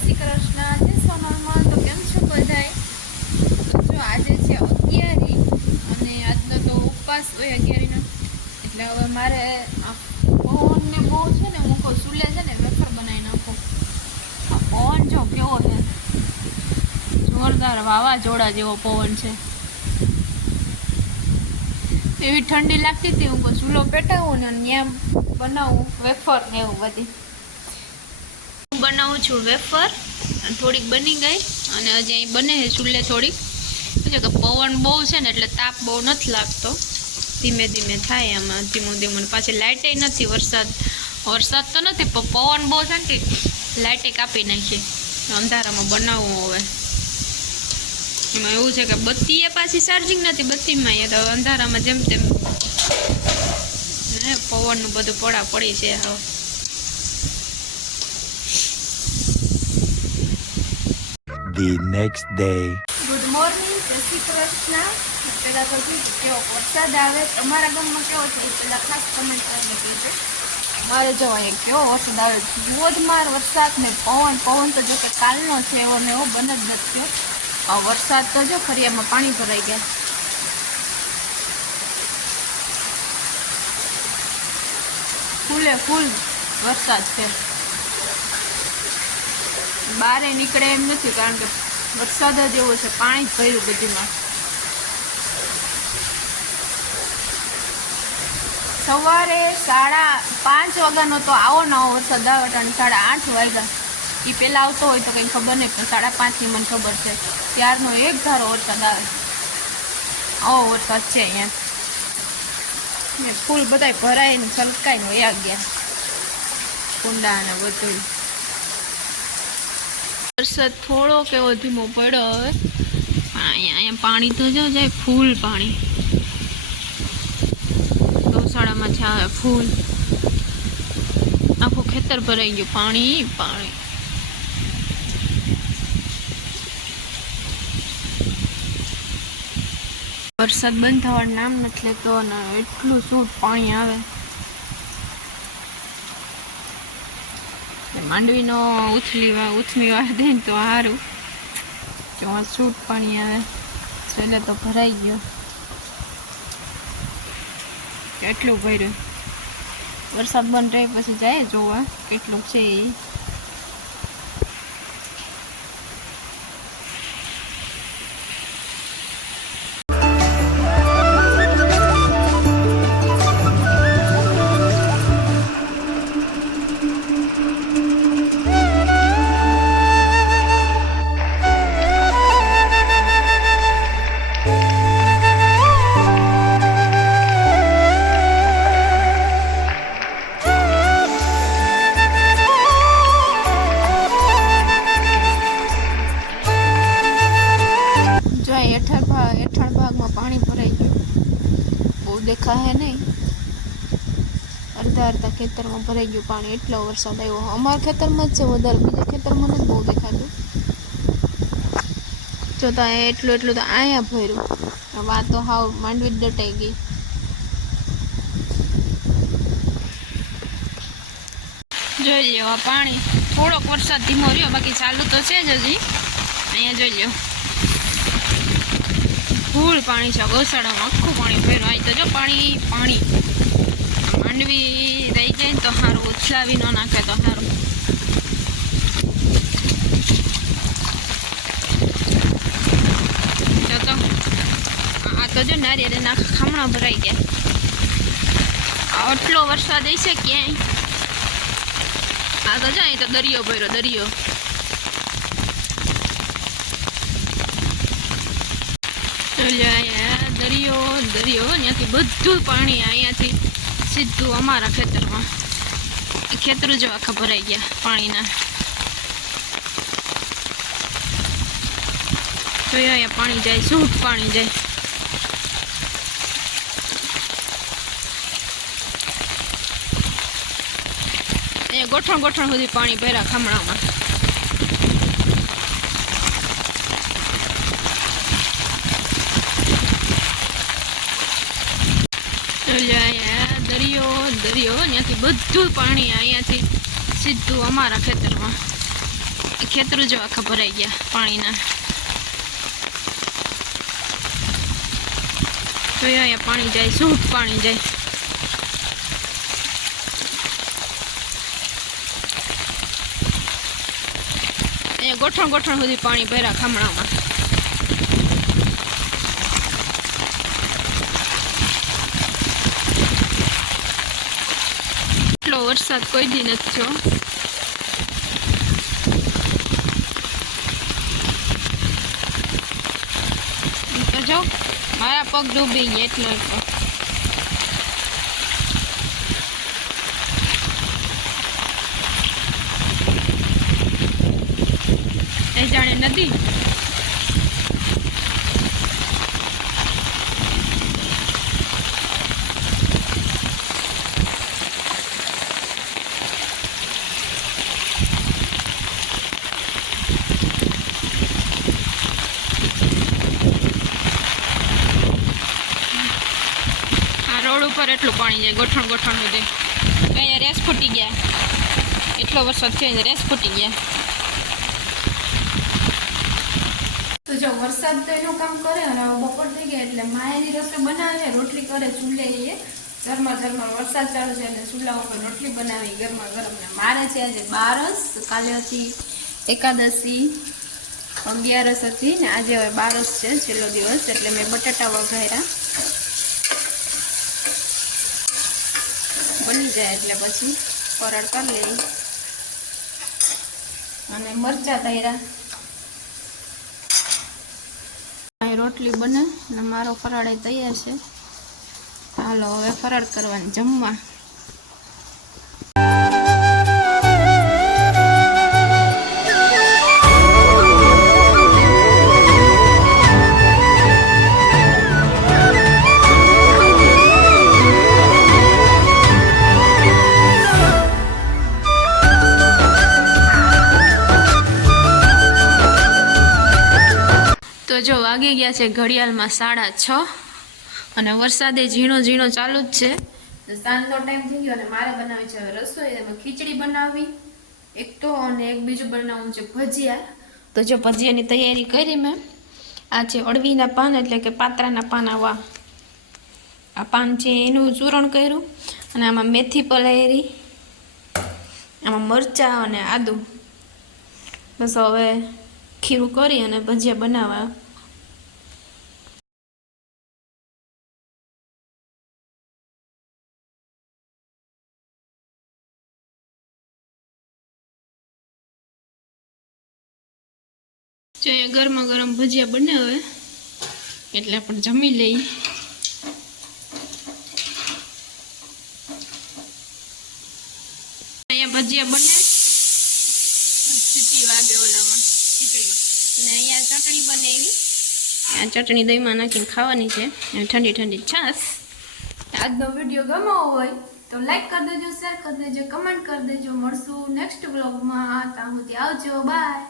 શ્રી કૃષ્ણ, જય સોનલમાં. તો કેમ છો બધાય? જો આજે છે 11મી અને આજનો તો ઉપવાસ હોય 11મીનો, એટલે હવે મારે આ પવનને બહુ છે ને, મૂકો ચૂલે છે ને વેફર બનાવી નાખો. આ પવન જો કેવો છે, જોરદાર વાવાઝોડા જેવો પવન છે. એવી ઠંડી લાગતી હતી, હું ચૂલો પેટાવું ને ત્યાં બનાવું વેફર ને એવું બધી. હું બનાવું છું વેફર, થોડીક બની ગઈ અને હજી અહીં બને છે ચૂલે થોડીક. કે પવન બહુ છે ને એટલે તાપ બહુ નથી લાગતો, ધીમે ધીમે થાય આમાં, ધીમું ધીમું. પાછી લાઇટે નથી, વરસાદ તો નથી પણ પવન બહુ છે ને લાઇટે કાપી નાખીએ. અંધારામાં બનાવવું હવે. એમાં એવું છે કે બત્તીએ પાછી ચાર્જિંગ નથી બત્તીમાં, તો અંધારામાં જેમ તેમ પવનનું બધું પડી છે. હવે The next day. Good morning, જય શ્રી કૃષ્ણ. પહેલાં તો કેવો વરસાદ આવે અમારા ગામમાં કેવો છે એ પહેલાં ખાસ કમેન્ટ કરીને કહેજો. મારે જો અહીંયા કેવો વરસાદ આવે, ધોધમાર વરસાદ ને પવન તો જો કે કાલનો છે એવો ને એવો બને જ નથી થયો. વરસાદ તો જો ફરિયામાં પાણી ભરાઈ ગયા. ફૂલે ફૂલ વરસાદ છે. બારે નીકળે એમ નથી, કારણ કે વરસાદ જ એવો છે, પાણી જ ભર્યું બધીમાં. સવારે 5:30 વાગ્યાનો તો આવો નવો વરસાદ આવે, અને 8:30 વાગ્યા એ પહેલાં આવતો હોય તો કંઈ ખબર નહીં, પણ 5:30ની મને ખબર છે. ત્યારનો એક ધારો વરસાદ આવે, આવો વરસાદ છે અહીંયા. ફૂલ બધા ભરાઈને છલકાઈને વયા ગયા, કુંડા અને બધું. વરસાદ થોડો કેવો ધીમો પડ્યો હવે. અહીંયા પાણી તો જો જાય, ફૂલ પાણી ગૌશાળામાં છે આવે ફૂલ. આખું ખેતર ભરાઈ ગયું, પાણી. વરસાદ બંધ થવાનું નામ નથી લેતો અને એટલું સૂટ પાણી આવે. માંડવીનો ઉથમી વા દે ને તો સારું. જો સૂટ પાણી આવે, છેલ્લે તો ભરાઈ ગયો. કેટલું ભર્યું. વરસાદ બંધ રહે પછી જાય જોવા કેટલું છે એ. હેઠળ ભાગમાં પાણી ભરાઈ ગયું, બહુ દેખાય નહીં. અડધા ખેતરમાં ભરાઈ ગયું પાણી, એટલો વરસાદ આવ્યો. અમારા ખેતરમાં જ છે વધારે, બીજા ખેતરમાં નથી બહુ દેખાતું. જોતા એટલું તો અહીંયા ભર્યું. વાત તો હાવ માંડવી જ દટાઈ ગઈ. જોઈ લ્યો આ પાણી, થોડોક વરસાદ ધીમો રહ્યો, બાકી ચાલુ તો છે જ હજી. અહીંયા જોઈ લ્યો ફૂલ પાણી છે ગૌશાળામાં, આખું પાણી ભર્યું. અહીં તો જો પાણી. માંડવી રહી જાય ને તો સારું, ઉછલાવી ન નાખે તો સારું. આ તો જો નારિયેળના ખામણા ભરાઈ ગયા. આટલો વરસાદ હશે ક્યાંય. આ તો જાય તો દરિયો ભર્યો, દરિયો. દરિયો ત્યાંથી બધું પાણી અહીંયાથી સીધું અમારા ખેતરમાં. ખેતર જો આખા ભરાઈ ગયા પાણીના. તો અહીંયા પાણી જાય, સૂટ પાણી જાય. અહીંયા ગોઠણ સુધી પાણી ભર્યા ખામણામાં. દરિયો ત્યાંથી બધું પાણી અહીંયાથી સીધું અમારા ખેતરમાં. ખેતરું જો આખા ભરાઈ ગયા પાણીના. તો અહીંયા પાણી જાય, શુદ્ધ પાણી જાય. અહીંયા ગોઠણ ગોઠણ સુધી પાણી ભર્યા ખામણામાં. એટલો વરસાદ કોઈ દી નથી થયો. તો જો મારા પગ ડૂબી ગયા એટલો એટલો. એ જાણે નદી. રોડ ઉપર એટલું પાણી જાય ગોઠણ ગોઠણ બધે. અહીંયા રેસ ફૂટી ગયા. એટલો વરસાદ થયો રેસ ફૂટી ગયા. તો જો વરસાદ તો એનું કામ કરે અને બપોર થઈ ગયા એટલે માયાની રસોઈ બનાવે છે. રોટલી કરે ચૂલે. એ ઝરમર વરસાદ ચાલુ છે એટલે ચૂલા ઉપર રોટલી બનાવી ગરમા ગરમ. ને મારે છે આજે 12 કાલે હતી એકાદશી 11 હતી ને આજે હવે 12 છે છેલ્લો દિવસ એટલે મેં બટાટા વઘાર્યા. બની જાય એટલે પછી ફરાળ કરી લઈ. અને મરચાં તૈયાર. રોટલી બને અને મારો ફરાળ તૈયાર છે. હાલો હવે ફરાળ કરવાની જમવા. તો જો વાગી ગયા છે ઘડિયાળમાં 6:30 અને વરસાદે ઝીણો ઝીણો ચાલુ જ છે. સાંજનો ટાઈમ થઈ ગયો અને મારે બનાવી છે હવે રસોઈ. એમાં ખીચડી બનાવી એક તો અને એક બીજું બનાવવું છે ભજીયા. તો જો ભજીયાની તૈયારી કરી મેં. આ છે અળવીના પાન એટલે કે પાત્રાના પાન. આવા આ પાન છે એનું ચૂરણ કર્યું અને આમાં મેથી પલાળી, આમાં મરચાં અને આદુ. બસ હવે ખીરું કરી અને ભજીયા બનાવવા. જો અહીંયા ગરમા ગરમ ભજીયા બનાવે એટલે આપણે જમી લઈએ. અહીંયા ભજીયા બને સીટી વાગે ઓલામાં ખીચડીમાં. અને અહીંયા ચટણી બનાવી. આ ચટણી દહીંમાં નાખીને ખાવાની છે. ઠંડી ઠંડી છાશ. આજનો વિડીયો ગમ્યો હોય તો લાઈક કરી દેજો, શેર કરી દેજો, કમેન્ટ કરી દેજો. મળશું નેક્સ્ટ બ્લોગમાં. ત્યાં સુધી આવજો. બાય.